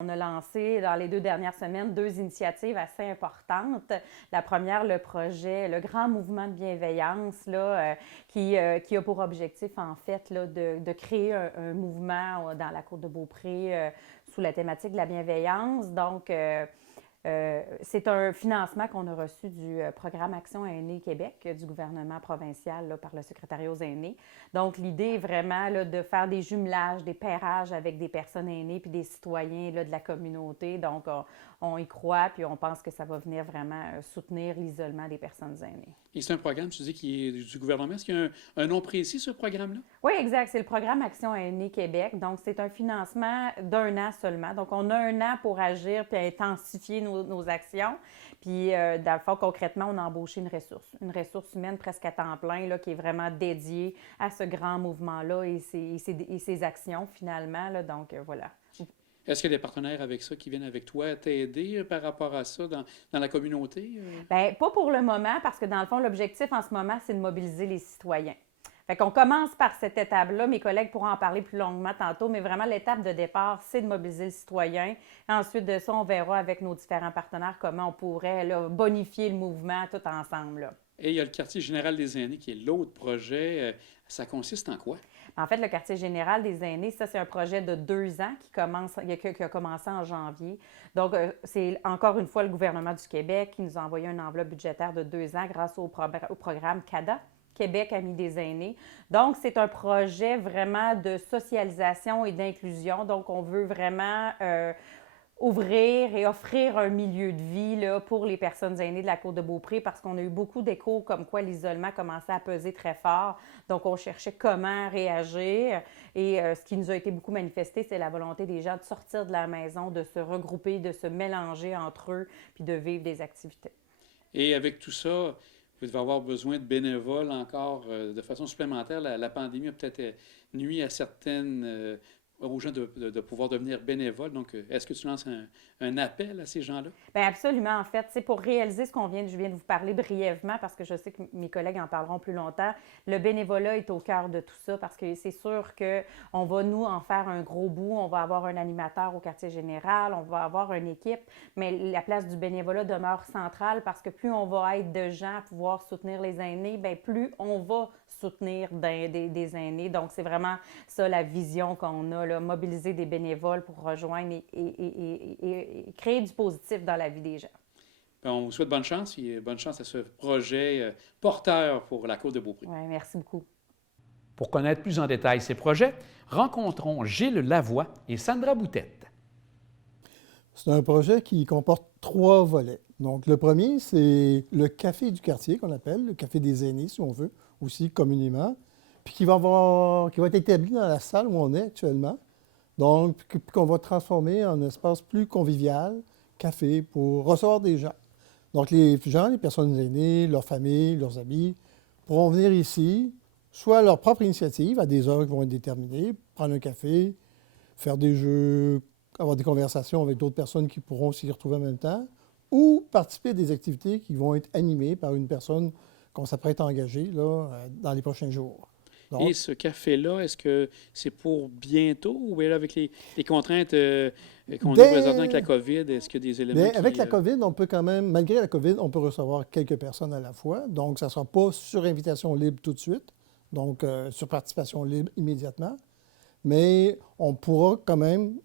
On a lancé dans les 2 dernières semaines 2 initiatives assez importantes. La première, le projet, le grand mouvement de bienveillance, là, qui a pour objectif, en fait, là, de créer un mouvement dans la Côte de Beaupré sous la thématique de la bienveillance. Donc, c'est un financement qu'on a reçu du programme Action Aînés Québec du gouvernement provincial là, par le secrétariat aux aînés. Donc, l'idée est vraiment là, de faire des jumelages, des pairages avec des personnes aînées puis des citoyens là, de la communauté. Donc, on y croit puis on pense que ça va venir vraiment soutenir l'isolement des personnes aînées. Et c'est un programme, tu dis, qui est du gouvernement. Est-ce qu'il y a un nom précis, ce programme-là? Oui, exact. C'est le programme Action Aînés Québec. Donc, c'est un financement d'1 an seulement. Donc, on a 1 an pour agir puis intensifier nos actions. Puis, dans le fond, concrètement, on a embauché une ressource humaine presque à temps plein, là, qui est vraiment dédiée à ce grand mouvement-là et ses actions, finalement. Là. Donc, voilà. Est-ce qu'il y a des partenaires avec ça qui viennent avec toi t'aider par rapport à ça dans la communauté? Bien, pas pour le moment, parce que dans le fond, l'objectif en ce moment, c'est de mobiliser les citoyens. Fait qu'on commence par cette étape-là. Mes collègues pourront en parler plus longuement tantôt, mais vraiment, l'étape de départ, c'est de mobiliser le citoyen. Ensuite de ça, on verra avec nos différents partenaires comment on pourrait là, bonifier le mouvement tout ensemble. Là. Et il y a le quartier général des aînés qui est l'autre projet. Ça consiste en quoi? En fait, le quartier général des aînés, ça, c'est un projet de 2 ans qui a commencé en janvier. Donc, c'est encore une fois le gouvernement du Québec qui nous a envoyé une enveloppe budgétaire de 2 ans grâce au programme CADA. Québec Amis des aînés. Donc, c'est un projet vraiment de socialisation et d'inclusion. Donc, on veut vraiment ouvrir et offrir un milieu de vie là, pour les personnes aînées de la Côte de Beaupré parce qu'on a eu beaucoup d'échos comme quoi l'isolement commençait à peser très fort. Donc, on cherchait comment réagir. Et ce qui nous a été beaucoup manifesté, c'est la volonté des gens de sortir de la maison, de se regrouper, de se mélanger entre eux, puis de vivre des activités. Et avec tout ça, vous devez avoir besoin de bénévoles encore de façon supplémentaire. La pandémie a peut-être nuit à aux gens de pouvoir devenir bénévoles. Donc, est-ce que tu lances un appel à ces gens-là? Bien, absolument. En fait, c'est pour réaliser ce je viens de vous parler brièvement, parce que je sais que mes collègues en parleront plus longtemps. Le bénévolat est au cœur de tout ça, parce que c'est sûr qu'on va, nous, en faire un gros bout. On va avoir un animateur au quartier général, on va avoir une équipe, mais la place du bénévolat demeure centrale parce que plus on va être de gens à pouvoir soutenir les aînés, bien, plus on va soutenir des aînés. Donc, c'est vraiment ça la vision qu'on a, là, mobiliser des bénévoles pour rejoindre et créer du positif dans la vie des gens. Ben, on vous souhaite bonne chance et bonne chance à ce projet porteur pour la Côte de Beaupré. Oui, merci beaucoup. Pour connaître plus en détail ces projets, rencontrons Gilles Lavoie et Sandra Boutette. C'est un projet qui comporte 3 volets. Donc, le premier, c'est le café du quartier qu'on appelle, le café des aînés, si on veut, aussi communément, puis qui va être établi dans la salle où on est actuellement. Donc, puis qu'on va transformer en un espace plus convivial, café, pour recevoir des gens. Donc, les gens, les personnes aînées, leurs familles, leurs amis, pourront venir ici, soit à leur propre initiative, à des heures qui vont être déterminées, prendre un café, faire des jeux, avoir des conversations avec d'autres personnes qui pourront s'y retrouver en même temps, ou participer à des activités qui vont être animées par une personne qu'on s'apprête à engager là, dans les prochains jours. Donc, et ce café-là, est-ce que c'est pour bientôt ou bien là, avec les contraintes qu'on a présentement avec la COVID, est-ce qu'il y a des éléments avec la COVID, on peut quand même, malgré la COVID, on peut recevoir quelques personnes à la fois. Donc, ça ne sera pas sur invitation libre tout de suite, donc sur participation libre immédiatement. Mais on pourra quand même,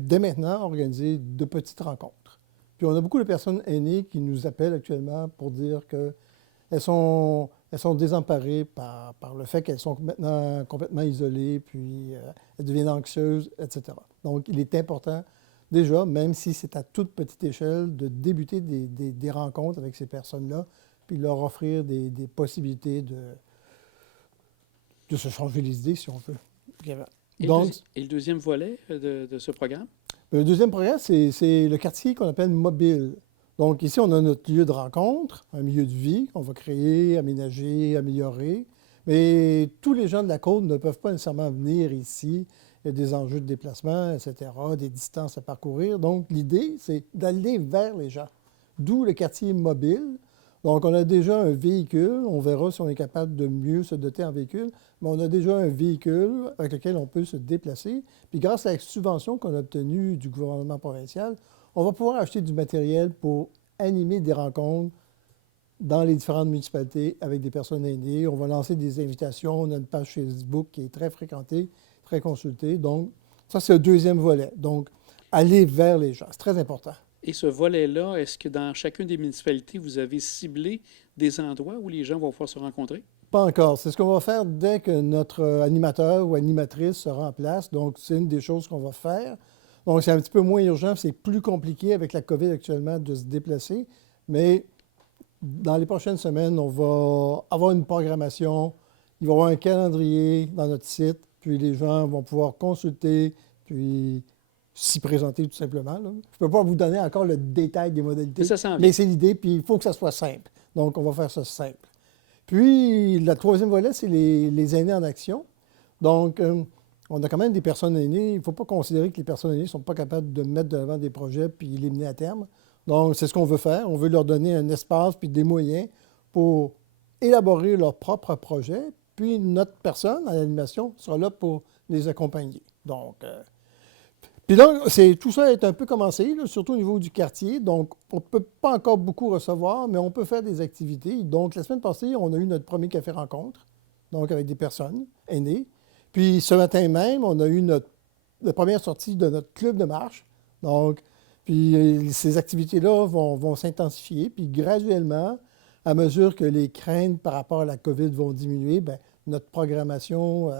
dès maintenant, organiser de petites rencontres. Puis on a beaucoup de personnes aînées qui nous appellent actuellement pour dire qu'elles sont désemparées par le fait qu'elles sont maintenant complètement isolées, puis elles deviennent anxieuses, etc. Donc, il est important, déjà, même si c'est à toute petite échelle, de débuter des rencontres avec ces personnes-là, puis leur offrir des possibilités de se changer les idées, si on veut. Donc, et le deuxième volet de ce programme? Le deuxième programme, c'est le quartier qu'on appelle mobile. Donc ici, on a notre lieu de rencontre, un milieu de vie qu'on va créer, aménager, améliorer. Mais tous les gens de la Côte ne peuvent pas nécessairement venir ici. Il y a des enjeux de déplacement, etc., des distances à parcourir. Donc l'idée, c'est d'aller vers les gens. D'où le quartier mobile. Donc, on a déjà un véhicule. On verra si on est capable de mieux se doter en véhicule. Mais on a déjà un véhicule avec lequel on peut se déplacer. Puis, grâce à la subvention qu'on a obtenue du gouvernement provincial, on va pouvoir acheter du matériel pour animer des rencontres dans les différentes municipalités avec des personnes aînées. On va lancer des invitations. On a une page Facebook qui est très fréquentée, très consultée. Donc, ça, c'est le deuxième volet. Donc, aller vers les gens. C'est très important. Et ce volet-là, est-ce que dans chacune des municipalités, vous avez ciblé des endroits où les gens vont pouvoir se rencontrer? Pas encore. C'est ce qu'on va faire dès que notre animateur ou animatrice sera en place. Donc, c'est une des choses qu'on va faire. Donc, c'est un petit peu moins urgent. C'est plus compliqué avec la COVID actuellement de se déplacer. Mais dans les prochaines semaines, on va avoir une programmation. Il va y avoir un calendrier dans notre site. Puis, les gens vont pouvoir consulter, puis s'y présenter tout simplement. Là. Je ne peux pas vous donner encore le détail des modalités, Ça s'en vient. mais c'est l'idée, puis il faut que ça soit simple. Donc, on va faire ça simple. Puis, le troisième volet, c'est les aînés en action. Donc, on a quand même des personnes aînées. Il ne faut pas considérer que les personnes aînées ne sont pas capables de mettre de l'avant des projets puis les mener à terme. Donc, c'est ce qu'on veut faire. On veut leur donner un espace puis des moyens pour élaborer leurs propres projets. Puis, notre personne à l'animation sera là pour les accompagner. Donc, puis là, tout ça est un peu commencé, là, surtout au niveau du quartier. Donc, on ne peut pas encore beaucoup recevoir, mais on peut faire des activités. Donc, la semaine passée, on a eu notre premier café-rencontre, donc avec des personnes aînées. Puis, ce matin même, on a eu la première sortie de notre club de marche. Donc, puis ces activités-là vont s'intensifier. Puis, graduellement, à mesure que les craintes par rapport à la COVID vont diminuer, bien, notre programmation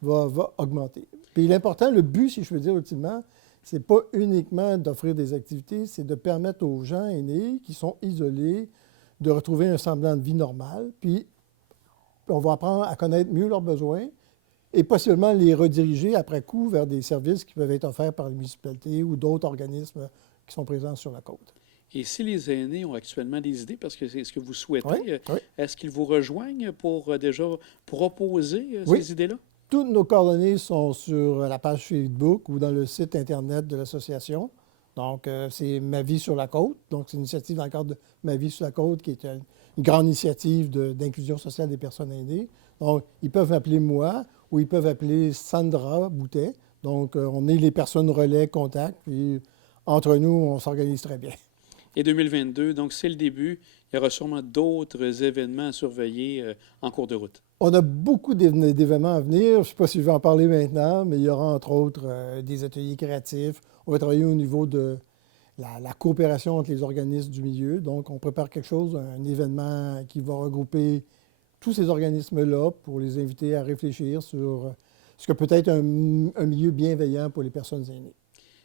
va augmenter. Puis l'important, le but, si je veux dire ultimement, c'est pas uniquement d'offrir des activités, c'est de permettre aux gens aînés qui sont isolés de retrouver un semblant de vie normale. Puis on va apprendre à connaître mieux leurs besoins et possiblement les rediriger après coup vers des services qui peuvent être offerts par les municipalités ou d'autres organismes qui sont présents sur la côte. Et si les aînés ont actuellement des idées, parce que c'est ce que vous souhaitez, Oui, oui. est-ce qu'ils vous rejoignent pour proposer Oui. ces idées-là? Toutes nos coordonnées sont sur la page Facebook ou dans le site Internet de l'association. Donc, c'est Ma vie sur la côte. Donc, c'est une initiative dans le cadre de Ma vie sur la côte qui est une grande initiative d'inclusion sociale des personnes aînées. Donc, ils peuvent m'appeler moi ou ils peuvent appeler Sandra Boutet. Donc, on est les personnes relais, contacts. Puis, entre nous, on s'organise très bien. Et 2022, donc c'est le début. Il y aura sûrement d'autres événements à surveiller en cours de route. On a beaucoup d'événements à venir. Je ne sais pas si je vais en parler maintenant, mais il y aura entre autres des ateliers créatifs. On va travailler au niveau de la coopération entre les organismes du milieu. Donc, on prépare quelque chose, un événement qui va regrouper tous ces organismes-là pour les inviter à réfléchir sur ce que peut être un milieu bienveillant pour les personnes aînées.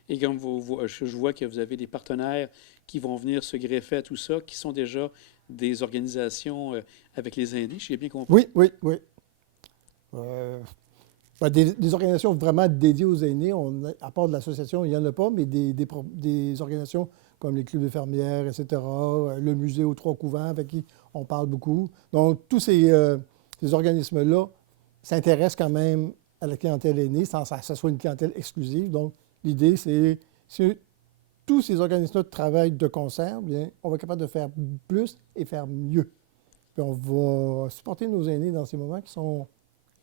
Et comme je vois que vous avez des partenaires qui vont venir se greffer à tout ça, qui sont déjà des organisations avec les aînés, j'ai bien compris. Oui. Des organisations vraiment dédiées aux aînés, à part de l'association, il n'y en a pas, mais des organisations comme les clubs d'infirmières, etc., le musée aux Trois-Couvents, avec qui on parle beaucoup. Donc, tous ces organismes-là s'intéressent quand même à la clientèle aînée, sans que ce soit une clientèle exclusive. Donc, l'idée, c'est si tous ces organismes-là travaillent de concert, bien, on va être capable de faire plus et faire mieux. Puis on va supporter nos aînés dans ces moments qui sont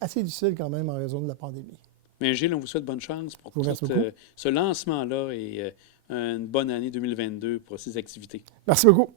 assez difficiles quand même en raison de la pandémie. Bien, Gilles, on vous souhaite bonne chance pour tout ce lancement-là et une bonne année 2022 pour ces activités. Merci beaucoup.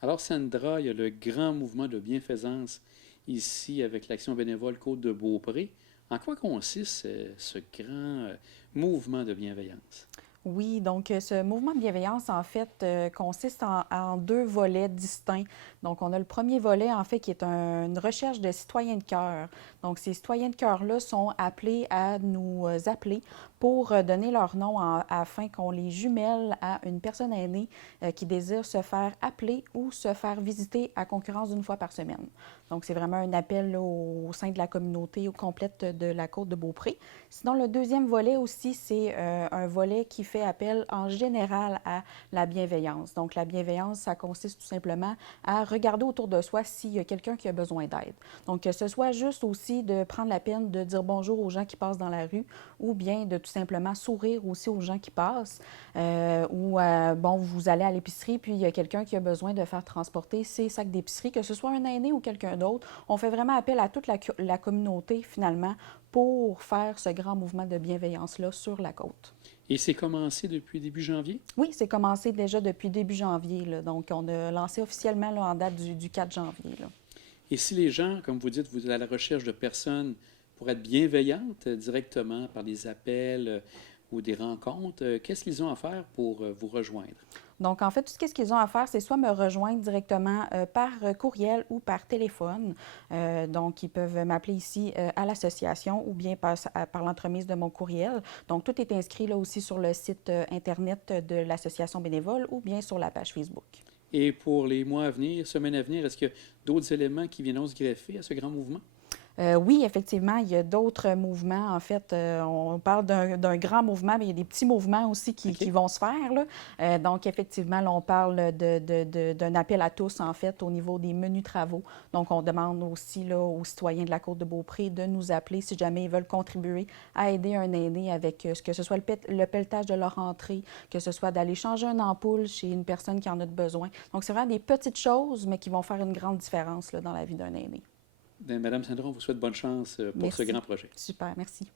Alors, Sandra, il y a le grand mouvement de bienfaisance ici avec l'Action bénévole Côte-de-Beaupré. En quoi consiste ce grand mouvement de bienveillance? Oui, donc ce mouvement de bienveillance, en fait, consiste en deux volets distincts. Donc, on a le premier volet, en fait, qui est une recherche de citoyens de cœur. Donc, ces citoyens de cœur-là sont appelés à nous appeler pour donner leur nom afin qu'on les jumelle à une personne aînée qui désire se faire appeler ou se faire visiter à concurrence d'une fois par semaine. Donc, c'est vraiment un appel là, au sein de la communauté complète de la Côte-de-Beaupré. Sinon, le deuxième volet aussi, c'est un volet qui fait appel en général à la bienveillance. Donc, la bienveillance, ça consiste tout simplement à regarder autour de soi s'il y a quelqu'un qui a besoin d'aide. Donc, que ce soit juste aussi de prendre la peine de dire bonjour aux gens qui passent dans la rue ou bien de tout simplement sourire aussi aux gens qui passent. Ou, bon, vous allez à l'épicerie, puis il y a quelqu'un qui a besoin de faire transporter ses sacs d'épicerie, que ce soit un aîné ou quelqu'un d'autre. On fait vraiment appel à toute la communauté, finalement, pour faire ce grand mouvement de bienveillance-là sur la côte. Et c'est commencé depuis début janvier? Oui, c'est commencé déjà depuis début janvier. Là. Donc, on a lancé officiellement là, en date du 4 janvier. Là. Et si les gens, comme vous dites, vous êtes à la recherche de personnes pour être bienveillantes directement par des appels ou des rencontres, qu'est-ce qu'ils ont à faire pour vous rejoindre? Donc, en fait, tout ce qu'ils ont à faire, c'est soit me rejoindre directement par courriel ou par téléphone. Donc, ils peuvent m'appeler ici à l'association ou bien par l'entremise de mon courriel. Donc, tout est inscrit là aussi sur le site Internet de l'association bénévole ou bien sur la page Facebook. Et pour les mois à venir, semaines à venir, est-ce qu'il y a d'autres éléments qui viendront se greffer à ce grand mouvement? Oui, effectivement, il y a d'autres mouvements. En fait, on parle d'un grand mouvement, mais il y a des petits mouvements aussi qui vont se faire. Là. Donc, effectivement, là, on parle d'un appel à tous, en fait, au niveau des menus travaux. Donc, on demande aussi là, aux citoyens de la Côte-de-Beaupré de nous appeler si jamais ils veulent contribuer à aider un aîné avec que ce soit le pelletage de leur entrée, que ce soit d'aller changer une ampoule chez une personne qui en a besoin. Donc, c'est vraiment des petites choses, mais qui vont faire une grande différence là, dans la vie d'un aîné. Madame Sandra, on vous souhaite bonne chance pour ce grand projet. Super, merci.